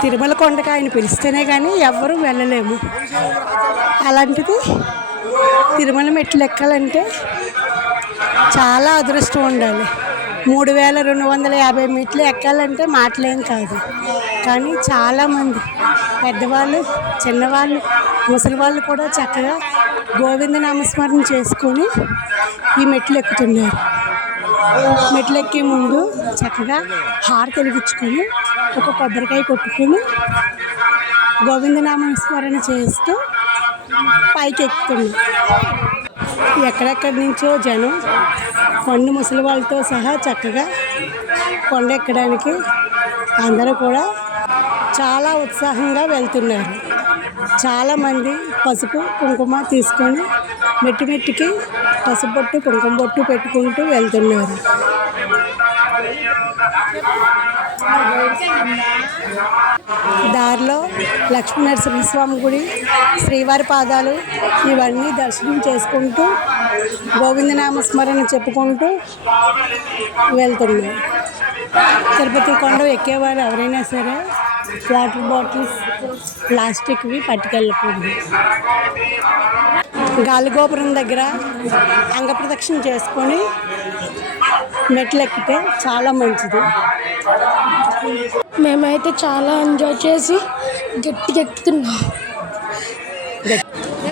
తిరుమల కొండకి ఆయన పిలిస్తేనే కానీ ఎవ్వరూ వెళ్ళలేము. అలాంటిది తిరుమల మెట్లు ఎక్కాలంటే చాలా అదృష్టం ఉండాలి. మూడు వేల రెండు వందల యాభై మెట్లు ఎక్కాలంటే మాటలేం కాదు. కానీ చాలామంది పెద్దవాళ్ళు చిన్నవాళ్ళు ముసలి వాళ్ళు కూడా చక్కగా గోవింద నామస్మరణ చేసుకొని ఈ మెట్లు ఎక్కుతున్నారు. మెట్లెక్కే ముందు చక్కగా హారతి వెలిగించుకొని ఒక కొబ్బరికాయ కొట్టుకొని గోవిందనామస్మరణ చేస్తూ పైకి ఎక్కుతున్నారు ఎక్కడెక్కడి నుంచో జనం కొండ ముసలి వాళ్ళతో సహా చక్కగా కొండ ఎక్కడానికి అందరూ కూడా చాలా ఉత్సాహంగా వెళ్తున్నారు. చాలామంది పసుపు కుంకుమ తీసుకొని మెట్టి మెట్టికి పసుపు కుంకుమ బొట్టు పెట్టుకుంటూ వెళ్తున్నారు. దారిలో లక్ష్మీ నరసింహస్వామి గుడి శ్రీవారి పాదాలు ఇవన్నీ దర్శనం చేసుకుంటూ గోవిందనామస్మరణ చెప్పుకుంటూ వెళ్తున్నాం తిరుపతి కొండ ఎక్కేవారు ఎవరైనా సరే వాటర్ బాటిల్స్ ప్లాస్టిక్వి పట్టుకెళ్ళకూడదు. గాలిగోపురం దగ్గర అంగప్రదక్షిణ చేసుకొని మెట్లు ఎక్కితే చాలా మంచిది. మేమైతే చాలా ఎంజాయ్ చేసి గట్టిగా ఎక్కుతున్నాం.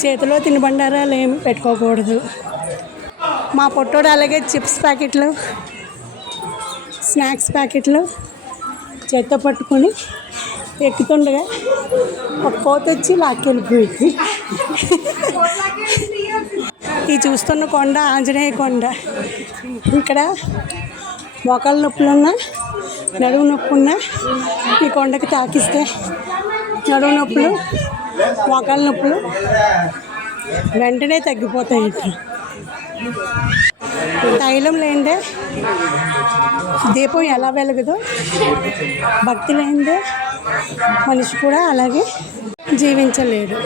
చేతిలో తినుబండారాలు ఏమి పెట్టుకోకూడదు. మా పొట్టోడు అలాగే చిప్స్ ప్యాకెట్లు స్నాక్స్ ప్యాకెట్లు చేత్తో పట్టుకొని ఎక్కుతుండగా ఒక కోత వచ్చి లాక్కెళ్ళిపోయింది. ఈ చూస్తున్న కొండ ఆంజనేయ కొండ. ఇక్కడ మోకాళ్ళ నొప్పులున్నా నడుము నొప్పి ఉన్నా ఈ కొండకి తాకిస్తే నడుము నొప్పులు మోకాళ్ళ నొప్పులు వెంటనే తగ్గిపోతాయి. తైలం లేనిదే దీపం ఎలా వెలగదో భక్తి లేనిదే మనిషి కూడా అలాగే జీవించలేడు.